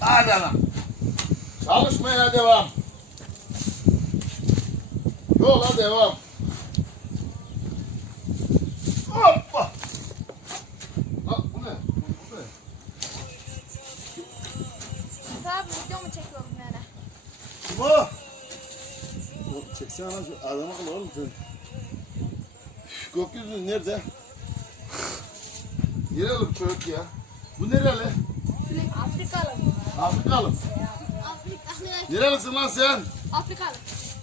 Hadi lan. Çalışmaya devam. Yola devam. Hoppa. Ha, bu ne? Bu ne? Abi video mu çekiyorum yani? Bu. Yok, Çeksene lan şu adama kal oğlum sen. Üf, Gökyüzü nerede? Nereli çocuk ya? Bu nereli? Afrikalı. Nerelisin lan sen? Afrikalı.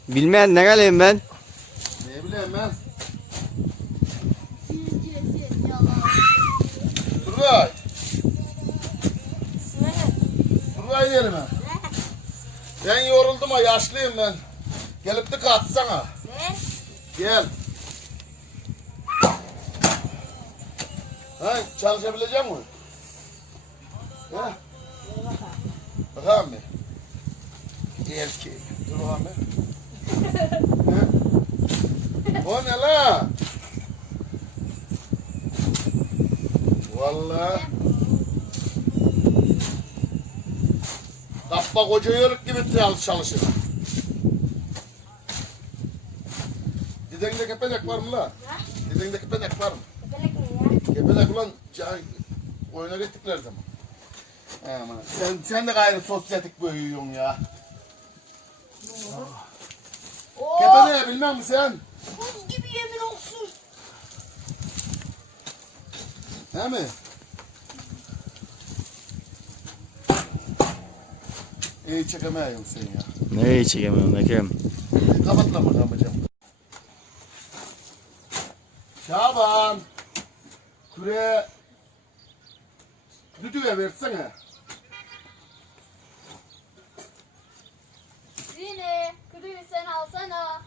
Bilmeyen ne geleyim ben? Ne bileyim ben. Turgay. Turgay diyelim ben. Ben yoruldum ha yaşlıyım ben. Gelip de katsana. Ne? Gel. Ha, çalışabilecek misin? Ha? Bir. Gel ki. Dur. Ha? O ne la? Vallahi. Kappa koca yörük gibi çalış- çalışır. Didende kepedek var mı la? Didende kepedek var mı? Kepedek ulan can, oyuna gittikler zaman. Aman. Sen, sen de gayrı sosyetik büyüyorsun ya. Kepe ne bilmem mi sen? Buz gibi yemin olsun. He mi? İyi çekemeyiyorsun sen ya. Neyi çekemiyorum Ekrem? Kapat lan bakalım hocam. Şaban. Küre. Düdüğe versene. Zine, kırıyı sen alsana.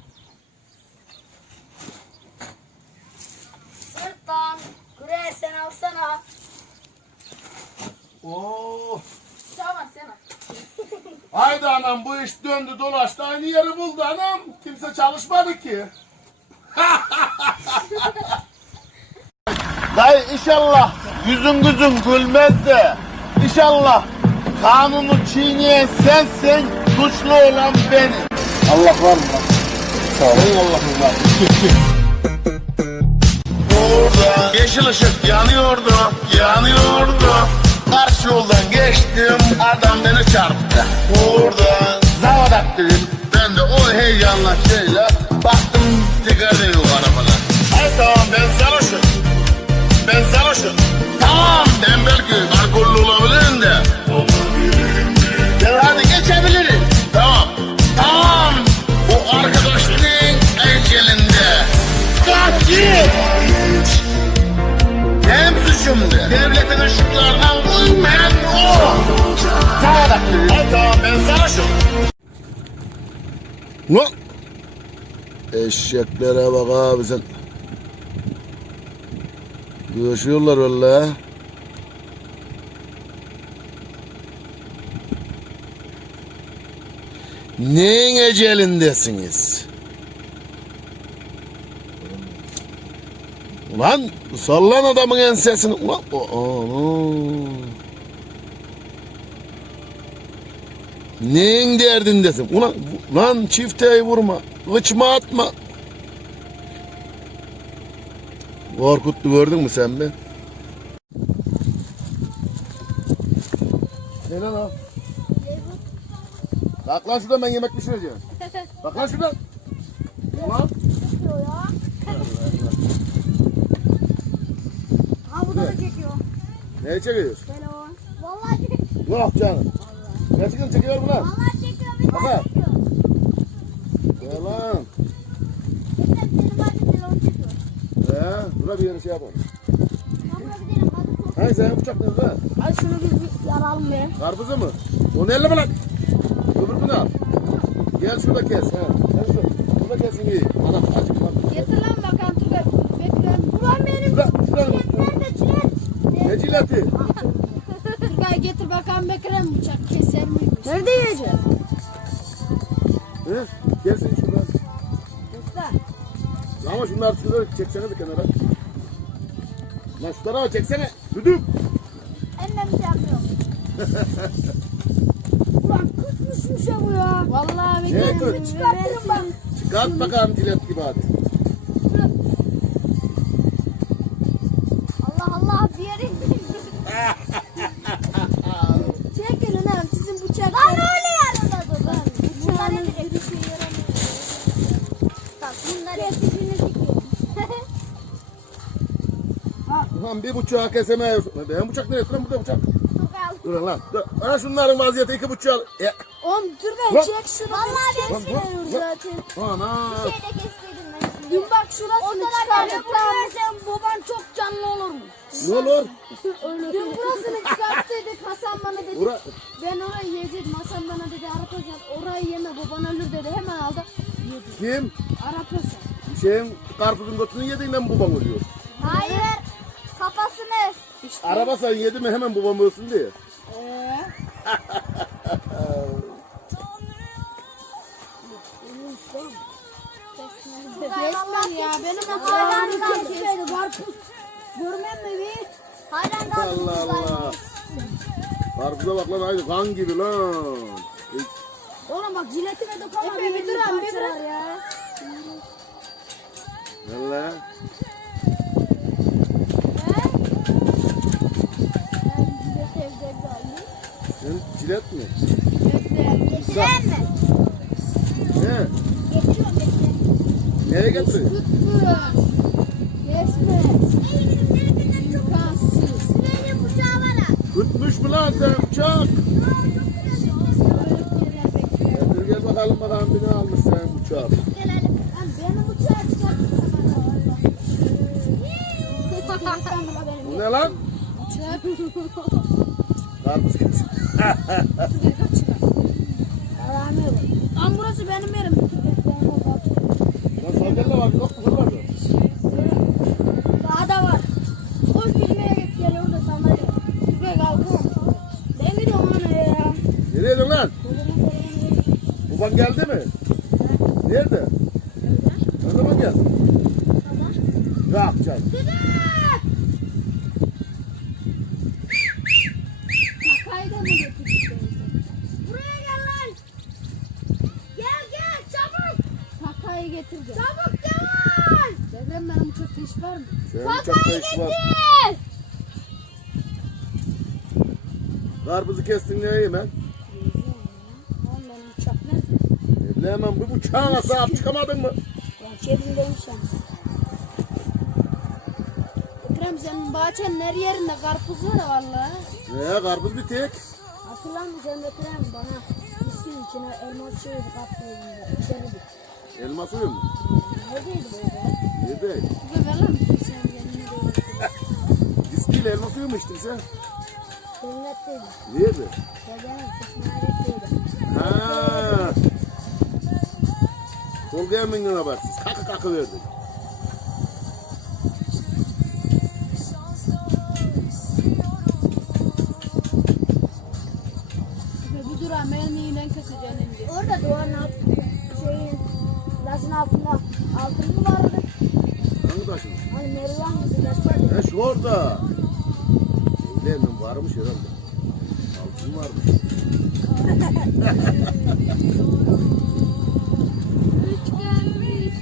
Sırttan, kırıyı sen alsana. Oo. Tamam sen al. Haydi anam bu iş döndü dolaştı aynı yeri buldu anam. Kimse çalışmadı ki. Dayı inşallah yüzün gözün gülmez de inşallah kanunu çiğneyen sensin suçlu olan benim. Allah var mı? Sağ ol. Allah'ım var. Orada yeşil ışık yanıyordu, yanıyordu. Karşı yoldan geçtim, adam beni çarptı. Orada zavadak dedim. Ben de o heyecanla şeyle baktım sigara yok arabada. Ay tamam ben sarhoşum. Ben sarhoşum. Ne? Eşeklere bak abi sen. Görüşüyorlar valla. Neyin ecelindesiniz? Ulan sallan adamın ensesini. Ulan o, ana. Neyin derdindesin? Ulan, lan çifteyi vurma. Kıçma atma. Korkuttu gördün mü sen be? Ne lan o? Kalk lan şuradan ben yemek pişireceğim. Kalk lan şuradan. Ulan. Ha bu da çekiyor. Ne çekiyorsun? Telefon. Vallahi çekiyor. Yok canım. Gerçekten çekiyor mu lan? Vallahi çekiyor. Bir Baba. daha çekiyor. Yalan. Çekiyor. He, buna bir yere şey yapalım. Ha bura bir tane bacı çok. Hay sen bıçak ne lan? Ay şunu biz bir yaralım be. Karpuzu mu? Onu elle mi lan? Öbürünü al. Gel şurada kes. He. Gel şurada. Şurada kesin iyi. Anam acık lan. Getir lan bakalım Turgay. Bekle. Ulan benim. Şurada, şurada. Nerede çilet? Ne cileti? Getir bakalım Bekrem bıçak keser miymiş? Nerede yiyeceğim? He? Gelsin şuradan. Göster. Ama şunları şunları çeksene de kenara. Lan şu tarafa çeksene. Düdük. Bir şey yapıyorum. Ulan kutmuşmuş ya bu ya. Vallahi Ne beklerim. kut? Çıkartırım bak. Çıkart bakalım jilet gibi hadi. Bak bunlar kesicini dikiyor. Ulan bir bıçağı kesemeyiz. Ben bıçak nereye? Lan burada bıçak. Dur lan. Dur. Ana şunların vaziyeti iki bıçağı. E. Oğlum dur Lan. ben çek şunu. Vallahi ben Lan, seviyorum lan. zaten. Ana. Bir şey de kestiydim ben şimdi. Dün bak şurasını çıkartıp versen baban çok canlı olur mu? Ne olur? Dün burasını çıkarttıydık Hasan bana dedi. Bura. Ben orayı yiyecektim. Hasan bana dedi Arap Hoca orayı yeme baban ölür dedi. Hemen aldı. Kim? Arap Hoca. Şeyin karpuzun götünü yediğinden babam ölüyor. Hayır. Kafasını. İşte. Araba sen yedi mi hemen babam ölsün diye. Ee? Resmen ya benim hatıramı kesmedi karpuz. Görmem mi bir? Hayran Allah Allah. Karpuza bak lan aynı kan gibi lan. Hiç. Oğlum bak jiletine dokunma. Efe bir Cilet mi? Getiren mi? Ne? Getiriyorum getiriyorum. Nereye getiriyorsun? Kesme. İmkansız. Benim bıçağı var ha. Tutmuş mu lan sen bıçak? Getir gel bakalım bakalım bir ne almış sen bıçak. Gelelim. Benim bıçağı çıkarttın Bu ne lan? Karpuz kes. Lan burası benim yerim. Lan sandalye var yok mu var mı? Daha da var. Koş bilmeye git gel orada sandalye. Şuraya kalkın. Ben gidiyorum ana ya. Nereye gidiyorsun lan? Baban geldi mi? Nerede? Ne zaman geldi? Ne yapacaksın? Kakayı iş var mı? Senin uçakta iş var. Karpuzu kestin ne yiyeyim ben? Ne? Ne ben bu bıçağa sahip çıkamadın mı? Ya cebimdeyim sen. Ekrem senin bahçenin her yerinde karpuz var valla. Ne karpuz bir tek. Hatırlar mısın sen Ekrem bana miskin içine elma suyu kattığında içeri git. Elma suyu mu? Neredeydi böyle? Lan bir sen yanına doğru. Viskiyle elma suyu mu içtin sen? Cennetteydi. Nerede? Dedenin kısmına Ha. Tolga'ya mendin habersiz. Kakı kakı verdi.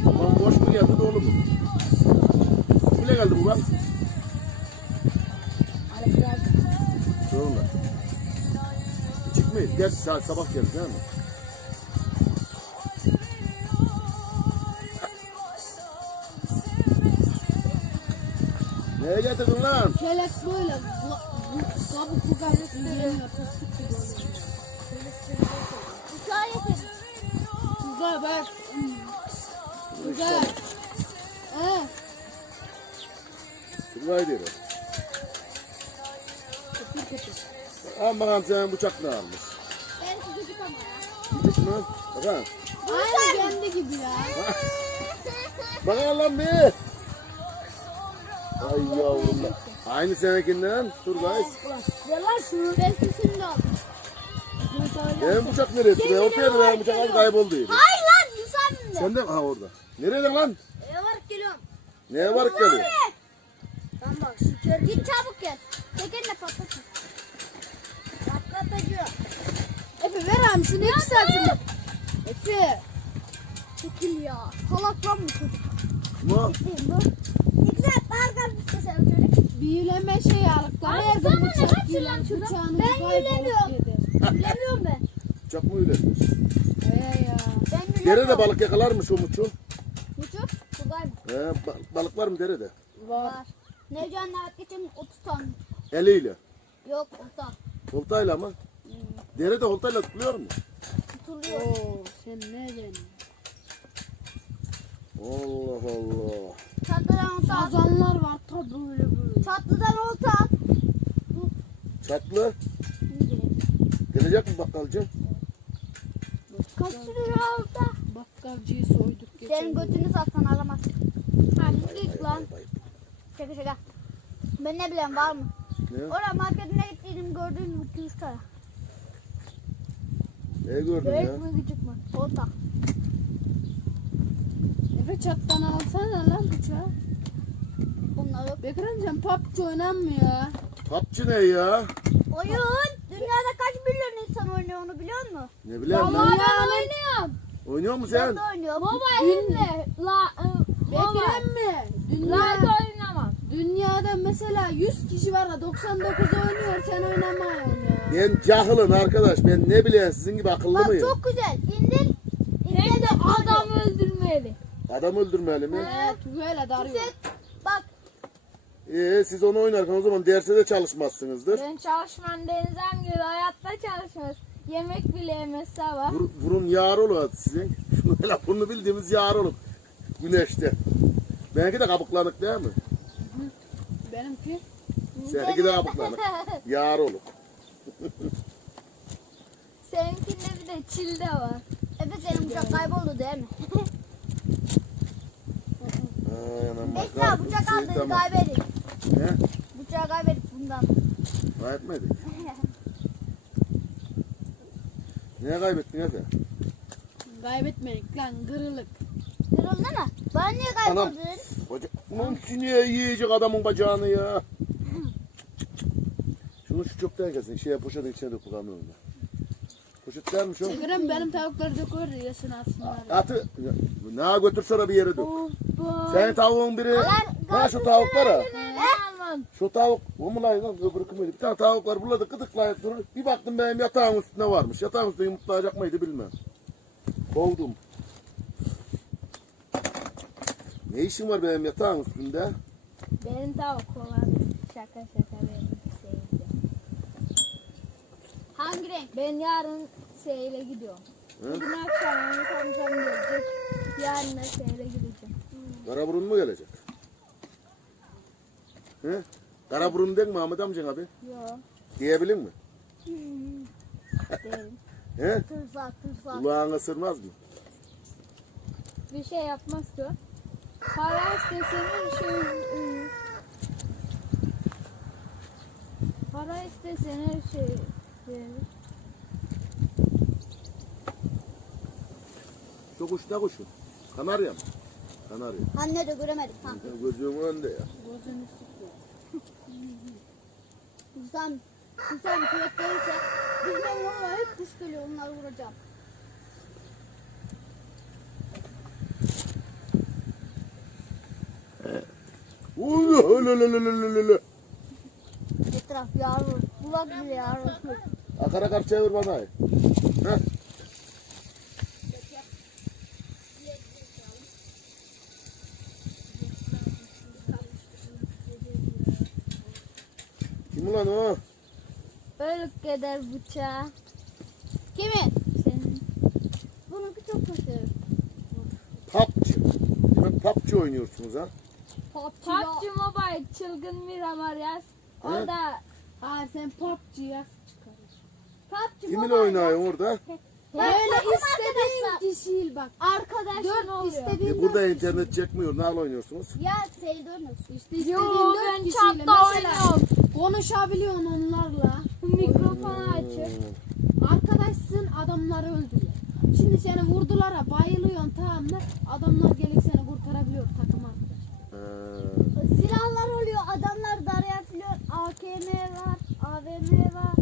Ulan boş mu geldi dolu mu? Bile geldi bu biraz Sorunlar. Çıkmayız. Gel saat sabah geldi değil mi? Neye getirdin lan? kelek böyle bu, bu kabuk bu kabuk yemiyor. Fıstık gibi Güzel bak. Güzel. Ee, Şuraya diyor. kötü. Al bakalım senin bıçak ne almış? Ben küçücük ama ya. Gidecek mi? Bakalım. Aynı kendi gibi ya. Bakalım lan bir. Ay yavrum be. Aynı seninkinden. Dur guys. Ya lan şunu. Ben sesini de aldım. Benim bıçak nereye? Şuraya ortaya benim bıçak kayboldu. Hayır lan. Sen de ha orada. Nereden lan? Eve varıp geliyorum. Neye varıp geliyor? Tamam bak şükür. Git çabuk gel. Tekerle patlatın. Patlat. çocuğu. Efe ver abi şunu iki saatini. Efe. Çekil ya. Salak lan bu çocuk. Ama İki saat barkar istesem çocuk. Büyüleme şey alıp da her gün bıçak yiyen bıçağını ben gülemiyorum. Gülemiyorum ben. Çok mu öyle? Ee ya. Ben Derede balık yakalar mı şu muçu? Buçuk. Buradayım. He, ba- balık var mı derede? Var. Nevcan'la geçen 30 ton. Eliyle. Yok orta. Oltayla mı? Derede oltayla tutuluyor mu? Tutuluyor. Oo sen ne dedin? Allah Allah. Çatlıdan olta. Sazanlar var tabi böyle böyle. Çatlıdan olta. Çatlı. Gelecek mi bakkalcı? Kaç lira olta? Bakkalcıyı soyduk geçen. Senin götünü satsan alamazsın. Hangi lan? Şaka şaka. Ben ne bileyim var mı? Ne? Oraya marketine gittiğim gördüğüm 200 tane. Ne gördün ya? Büyük mü küçük mü? Olta. Efe çattan alsana lan bıçağı. Bunlar yok. Bekir amcam PUBG oynanmıyor. PUBG ne ya? Oyun. Dünyada kaç milyon insan oynuyor onu biliyor musun? Ne bileyim ben. ben oynuyorum. Oynuyor musun Ben sen? de oynuyorum. Mobile'le. La, Bekir emmi. Dünya, oynamam. dünyada mesela 100 kişi var da 99 oynuyor sen oynamıyorsun ya. Ben cahılım arkadaş. Ben ne bileyim sizin gibi akıllı Bak mıyım? çok güzel. İndir. İndir de adam öldürmeli. Adam öldürmeli mi? Evet böyle darıyor. Güzel. Ee, siz onu oynarken o zaman derse de çalışmazsınızdır. Ben çalışmam denizem gibi hayatta çalışmaz. Yemek bile yemez sabah. Vur, vurun yağar olur sizin. Şunu lafını bildiğimiz yağar olur. Güneşte. Benimki de kabuklanık değil mi? Benimki. Seninki de kabuklanık. Yağar olur. Seninkinde bir de çil de var. Evet senin bıçak kayboldu değil mi? Ay anam bak. Esra bıçak aldın tamam. Ne? Bıçağı kaybettik bundan. Kaybetmedik. Neye kaybettin Efe? Kaybetmedik lan kırılık. Kırıldı mı? Bana niye Anam. kayboldun? Baca... Aman sineye yiyecek adamın bacağını ya. Şunu şu çöpten kesin. Şeye poşetin içine dök bakalım önüne. Poşet vermiş o. Bekir emmi benim tavukları döküyor yesin atsınlar. Atı. Ne götürsene bir yere dök. Senin tavuğun biri. Ha şu tavuklara. Şu tavuk. Lan öbürü kımıydı. Bir tane tavuk var. Burada gıdıklayıp durur. Bir baktım benim yatağın üstünde varmış. Yatağın üstünde yumurtlayacak mıydı bilmem. Kovdum. Ne işin var benim yatağın üstünde? Benim tavuk olan şaka şaka benim şeyimde. Hangi renk? Ben yarın seyle gidiyorum. Hı? Bugün akşam onu tanıtam gelecek. Yarın da seyle gideceğim. Karaburun mu gelecek? He? Karaburun değil mi Ahmet amcan abi? Yok Diyebilir mi? değil. He? Tırsak tırsak. Kulağını ısırmaz mı? Bir şey yapmaz ki. Para isteseniz şey... Para isteseniz şey verir. Şu kuş ne kuşu? Kanarya mı? Kanarya. Anne de göremedik. Ha. Gözümün önünde ya. Gözünü sıkıyor. Hüsam, Hüsam kürek gelirse bizim oraya hep kuş geliyor onları vuracağım. Etraf yağmur. Kulak bile yağmur. Akar akar çevir bana. Heh. Kim ulan o? Ölüp gider bıçağı. Kimin? Senin. Bununki çok kötü. PUBG. Demek PUBG oynuyorsunuz ha? PUBG PUBG Mobile çılgın Miramar yaz. He? Orada Ha sen PUBG yaz çıkar. PUBG Kiminle Mobile. oynuyorsun orada? Böyle takım istediğin arkadaşlar. kişiyi bak. Arkadaşın Dört oluyor. istediğin E burada internet çekmiyor. Ne oynuyorsunuz? Ya oynuyorsun. İşte istediğin Yo dört ben kişiyle chatta mesela oynuyorum. Konuşabiliyorsun onlarla. Mikrofonu açık. Arkadaşsın adamları öldürüyor. Şimdi seni vurdular ha bayılıyorsun tamam mı? Adamlar gelip seni kurtarabiliyor takım arkadaş. Silahlar oluyor. Adamlar daraya flör. AKM var. AVM var.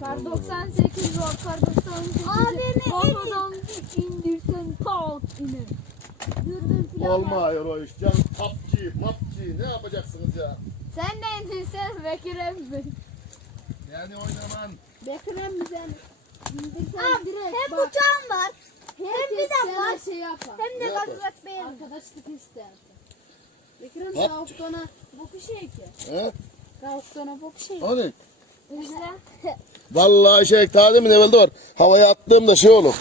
Kar 98 var, kar 98. AVM bir indirsen pat iner. Dürbün falan var. Olmuyor o iş. Can PUBG, MUBG ne yapacaksınız ya? Sen de indirsen Bekir emmi. Yani oynaman. Bekrem mi sen? Abi, hem bak. uçağım var. Herkes bir de var. şey yapar. Hem de gazet beğendim. Arkadaşlık ister. Bekrem Yap. tavuklarına bu bir şey ki. He? Tavuklarına bu bir şey. Hani? Vallahi şey ta demin evvelde var. Havaya attığımda şey olur.